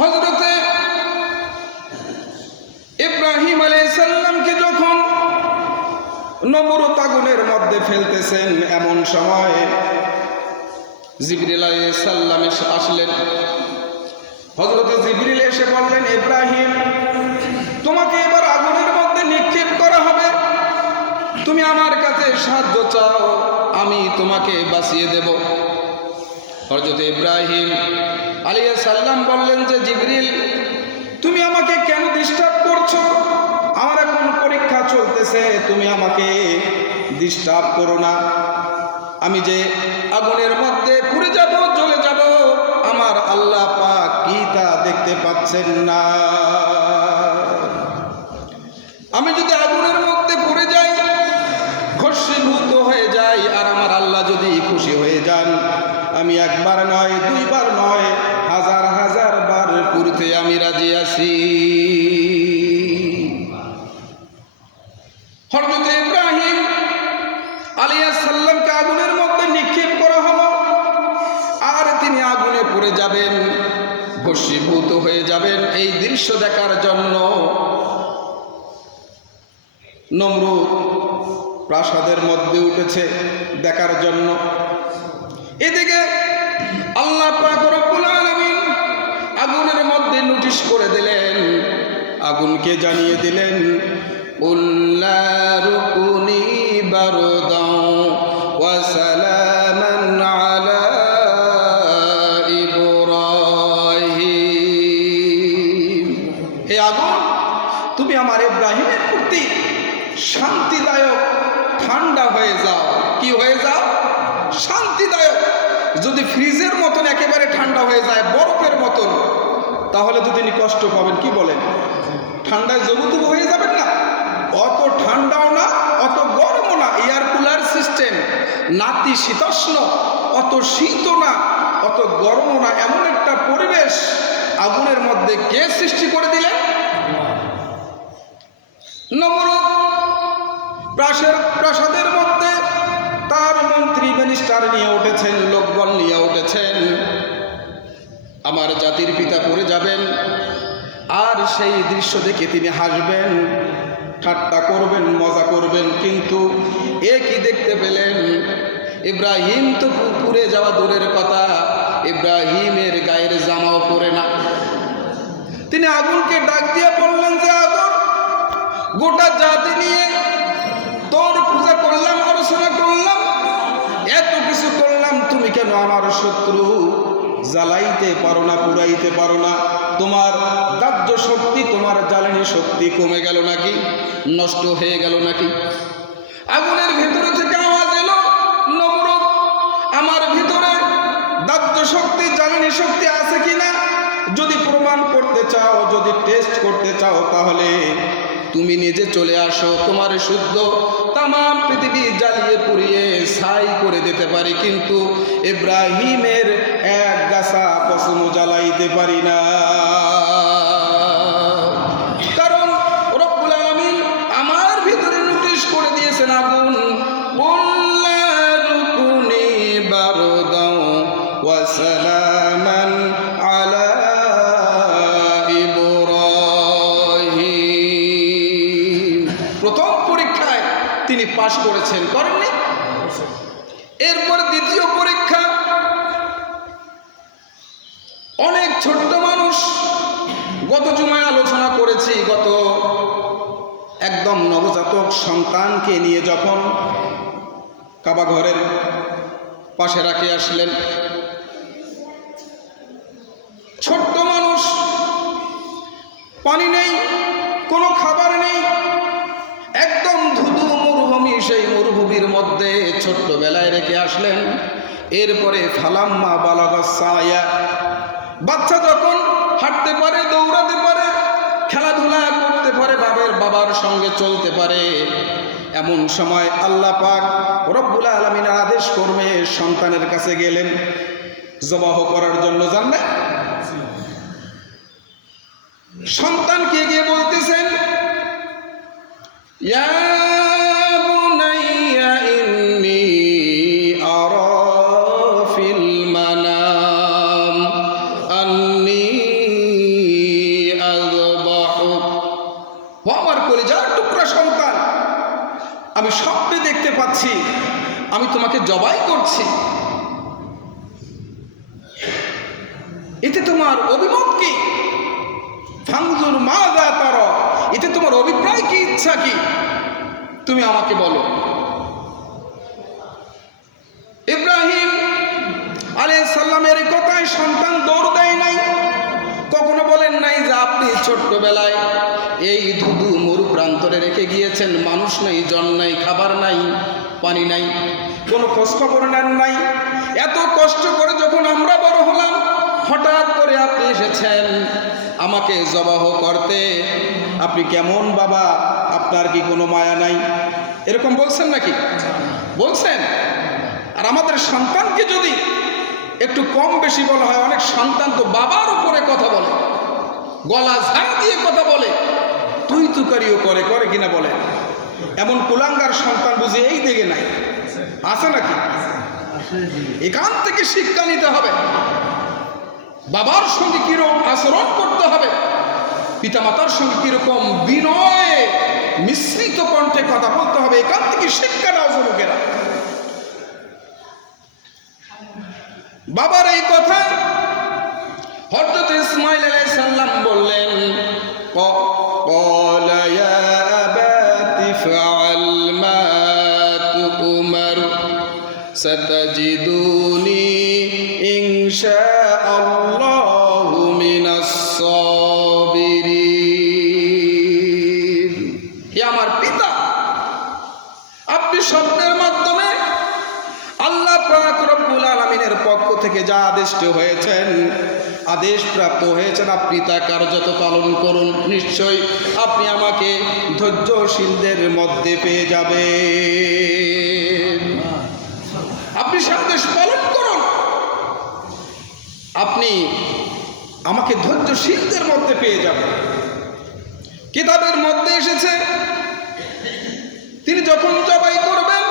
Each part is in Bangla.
হযরতে ইব্রাহিম আলাইহিস সালামকে যখন নমরুদ আগুনের মধ্যে ফেলতেছেন, এমন সময় জিবরিল আলাইহিস সালাম আসলেন। হযরতে জিবরিল এসে বললেন, ইব্রাহিম, তোমাকে এবার আগুনের মধ্যে নিক্ষেপ করা হবে, তুমি আমার কাছে সাহায্য চাও, আমি তোমাকে বাঁচিয়ে দেব। হযরত ইব্রাহিম আলাইহিস সালাম বললেন যে, জিবরিল, তুমি আমাকে কেন ডিস্টার্ব করছো? আমার এখন পরীক্ষা চলতেছে, তুমি আমাকে ডিস্টার্ব করো না। আমি যে আগুনের মধ্যে পুড়ে যাব, জ্বলে যাব, আমার আল্লাহ পাক কি তা দেখতে পাচ্ছেন না? আমি যদি আগুনের মধ্যে পুড়ে যাই, ভস্মীভূত হয়ে যাই, আর আমার আল্লাহ যদি খুশি হয়ে যান, আমি একবার নয়, দুইবার নয়, হাজার হাজার বার পুড়তে আমি রাজি আছি। হযরত ইব্রাহিম আলাইহিস সালামকে আগুনের মধ্যে নিক্ষেপ করা হলো, আর তিনি আগুনে পড়ে যাবেন, ভস্মীভূত হয়ে যাবেন। এই দৃশ্য দেখার জন্য নমরুদ প্রাসাদের মধ্যে উঠেছে দেখার জন্য। এদিকে আল্লাহ পাক রব্বুল আলামিন আগুনের মধ্যে নোটিশ করে দিলেন, আগুনকে জানিয়ে দিলেন, উল্লা রুকুনি বারদাও ওয়া সালামান আলা ইব্রাহিম। হে আগুন, তুমি আমার ইব্রাহিমের প্রতি শান্তিদায়ক ঠান্ডা হয়ে যাও। কি হয়ে যাও? শান্তিদায়ক। যদি ফ্রিজের মতন একেবারে ঠান্ডা হয়ে যায়, বরফের মতন, তাহলে তো তিনি কষ্ট পাবেন। কি বলেন? ঠান্ডায় জবুতুবু হয়ে যাবেন না? অত ঠান্ডাও না, অত গরমও না, এয়ার কুলার সিস্টেম, নাতিশীতোষ্ণ, অত শীতও না, অত গরমও না, এমন একটা পরিবেশ আগুনের মধ্যে কে সৃষ্টি করে দিলেন? নমরুদ প্রাসাদের মধ্যে তার মন্ত্রী মিনিস্টার নিয়ে উঠেছেন, লোকবল নিয়ে উঠেছেন। আমার জাতির পিতা পড়ে যাবেন, আর সেই দৃশ্য দেখে তিনি হাসবেন, ঠাট্টা করবেন, মজা করবেন। কিন্তু এ কি দেখতে পেলেন? ইব্রাহিম তো পুড়ে যাওয়া দূরের কথা, ইব্রাহিমের গায়ের জামাও পরে না। তিনি আগুনকে ডাক দিয়ে বললেন যে, আগুন, গোটা জাতি নিয়ে তোর পূজা করলাম, আলোচনা করলাম, এত কিছু করলাম, তুমি কেন আমার শত্রু জ্বালাইতে পারো না, পুরাইতে পারো না? তোমার দাহ্য শক্তি, তোমার জ্বালানি শক্তি কমে গেল নাকি? নষ্ট হয়ে গেল নাকি? আগুনের ভিতরে থেকে আওয়াজ এলো, নমরুদ, আমার ভিতরে দাহ্য শক্তি, জ্বালানি শক্তি আছে কিনা যদি প্রমাণ করতে চাও, যদি টেস্ট করতে চাও, তাহলে তুমি নিজে চলে আসো। তোমার শুদ্ধ তামাম পৃথিবী জ্বালিয়ে পুড়িয়ে ছাই করে দিতে পারি, কিন্তু ইব্রাহিমের এক গাছা পশম জ্বালাইতে পারি না। কারণ রব্বুল আলামিন আমার ভিতরে নোটিশ করে দিয়েছেন, আগুন, উল্লা রুকুনি বারদাও ওয়া সালামান আলা ইব্রাহিম। প্রথম পরীক্ষায় তিনি পাশ করেছেন, করেননি? এরপর দ্বিতীয় পরীক্ষা, অনেক ছোট্ট মানুষ, গত জুমায় আলোচনা করেছি, গত একদম নবজাতক সন্তানকে নিয়ে যখন কাবা ঘরের পাশে রাখে আসলেন, ছোট্ট মানুষ, পানি নেই, কোনো খাবার নেই, একদম ধুধু মরুভূমি, সেই মরুভূমির মধ্যে ছোট্টবেলায় রেখে আসলেন। এরপরে ফালাম্মা বালাগাস সায়া, বাচ্চা যখন হাঁটতে পারে, দৌড়াতে পারে, খেলাধুলা করতে পারে, বাবার সঙ্গে চলতে পারে, এমন সময় আল্লাহ পাক রব্বুল আলামিনের আদেশ কর্মে সন্তানের কাছে গেলেন জবাহ করার জন্য। জানলে সন্তানকে গিয়ে বলতেছেন, ইয়া বুনাইয়া ইন্নী আরা ফিল মানাম আমি স্বপ্নে দেখতে পাচ্ছি আমি তোমাকে জবাই করছি, এতে তোমার অভিমত কি? ফাংজুর মাযা তারা, এতে তোমার অভিপ্রায় কি, ইচ্ছা কি, তুমি আমাকে বলো। ইব্রাহিম আলাইহিস সালামের কথায় সন্তান দৌড় দেয় নাই, কখনো বলেন নাই যে আপনি ছোট্টবেলায় এই ধুধু মরু প্রান্তরে রেখে গিয়েছেন, মানুষ নাই, জন নাই, খাবার নাই, পানি নাই, কোনো খোঁজ খবর নেন নাই। এত কষ্ট করে যখন আমরা বড় হলাম, হঠাৎ করে আপনি এসেছেন আমাকে জবাহ করতে। আপনি কেমন বাবা, আপনার কি কোনো মায়া নাই? এরকম বলছেন নাকি? বলছেন। আর আমাদের সন্তানকে যদি একটু কম বেশি বলা হয়, অনেক সন্তান তো বাবার উপরে কথা বলে, গলা ঝাড় দিয়ে কথা বলে, তুই তুকারিও করে, করে কিনা বলে। এমন কুলাঙ্গার সন্তান বুঝি এই দিকে নাই, আছে নাকি? এখান থেকে শিক্ষা নিতে হবে, বাবার সঙ্গে কিরকম আচরণ করতে হবে, পিতামাতার সঙ্গে কিরকম বিনয়ে মিশ্রিত কণ্ঠে কথা বলতে হবে, এখান থেকে শিক্ষা নাও যুবকেরা। বাবার এই কথা হযরত ইসমাঈল আলাইহিস সালাম বললেন, ক্বালা ইয়া আবাতি ফাআল মা তু'মার সাতাজিদুনি ইনশাআল্লাহু মিনাস সাবিরিন। হে আমার পিতা, আপনি স্বপ্নের মাধ্যমে আল্লাহ পাক রব্বুল আলামিনের পক্ষ থেকে যা আদেষ্ট হয়েছেন, আদেশ প্রাপ্ত হয়েছেন, আপনি তা কার্যত পালন করুন। নিশ্চয়ই আপনি আমাকে ধৈর্যশীলদের মধ্যে পেয়ে যাবেন। আপনি সে আদেশ পালন করুন, আপনি আমাকে ধৈর্যশীলদের মধ্যে পেয়ে যাবেন। কিতাবের মধ্যে এসেছে তিনি যখন জবাই করবেন,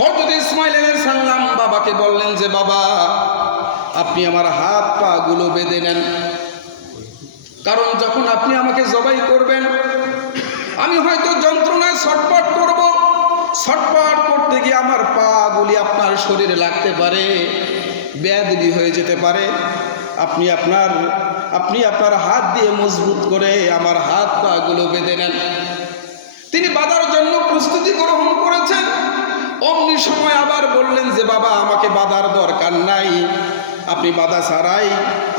হযরত ইসমাঈল আলাইহিস সালাম বাবাকে বললেন যে বাবা, আপনি আমার হাত পা গুলো বেঁধে নেন, কারণ যখন আপনি আমাকে জবাই করবেন আমি হয়তো যন্ত্রণায় ছটফট করব, ছটফট করতে গিয়ে আমার পা গুলি আপনার শরীরে লাগতে পারে, বেয়াদবি হয়ে যেতে পারে। আপনি আপনার হাত দিয়ে মজবুত করে আমার হাত পা গুলো বেঁধে নেন। তিনি বাঁধার জন্য প্রস্তুতি গ্রহণ করেছেন। অমনি সময় আবার বললেন যে বাবা, আমাকে বাঁধার দরকার নাই, আপনি বাঁধা ছাড়াই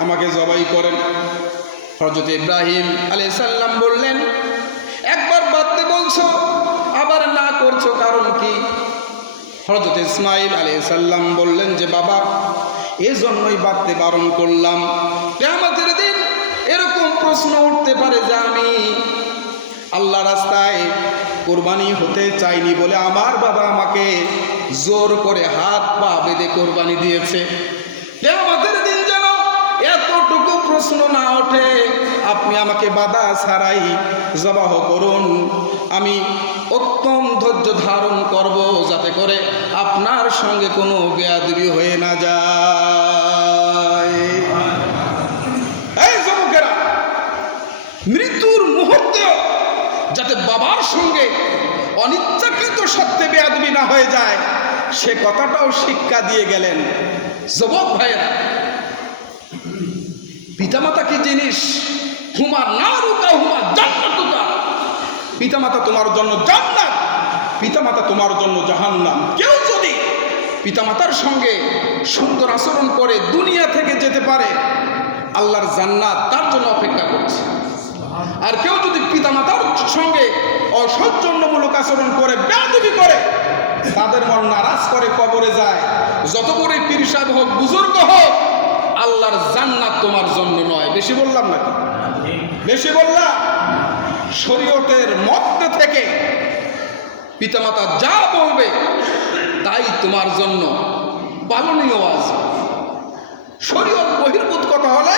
আমাকে জবাই করেন। হযরত ইব্রাহিম আলাইহিস সালাম বললেন, একবার বাঁধতে বলছো আবার না করছো, কারণ কি? হযরত ইসমাঈল আলাইহিস সালাম বললেন যে বাবা, এজন্যই বাঁধতে বারণ করলাম, কিয়ামতের দিন এরকম প্রশ্ন উঠতে পারে যে আমি আল্লাহ রাস্তায় কোরবানি হতে চাইনি বলে আমার বাবা আমাকে জোর করে হাত পা বেঁধে কোরবানি দিয়েছে। কিয়ামতের দিন যেন এতটুকু প্রশ্ন না ওঠে, আপনি আমাকে বাধা ছাড়াই জবাহ করুন। আমি উত্তম ধৈর্য ধারণ করব, যাতে করে আপনার সঙ্গে কোনো বেয়াদবি হয়ে না যায়। এই যুবকেরা, মৃত্যুর মুহূর্তেও যাতে বাবার সঙ্গে অনিচ্ছাকৃত সত্ত্বে বেয়াদবি না হয়ে যায়, সে কথাটাও শিক্ষা দিয়ে গেলেন। যুবক ভাইয়েরা, পিতামাতা কি জিনিস? হুমা নারুকা হুমা জান্নাতুকা। পিতামাতা তোমার জন্য জান্নাত, পিতামাতা তোমার জন্য জাহান্নাম। কেউ যদি পিতামাতার সঙ্গে সুন্দর আচরণ করে দুনিয়া থেকে যেতে পারে, আল্লাহর জান্নাত তার জন্য অপেক্ষা করছে। আর কেউ যদি পিতামাতার সঙ্গে অসৌজন্যমূলক আচরণ করে, বেয়াদবি করে, তাদের মন নারাজ করে কবরে যায়, যত বড় পীর সাহেব হোক, বুজুর্গ হোক, আল্লাহর জান্নাত তোমার জন্য নয়। বেশি বললাম নাকি? বেশি বললাম? শরীয়তের মধ্যে থেকে পিতামাতা যা বলবে তাই তোমার জন্য পালনীয় আছে। শরীয়ত বহির্ভূত কথা হলে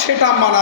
সেটা মানা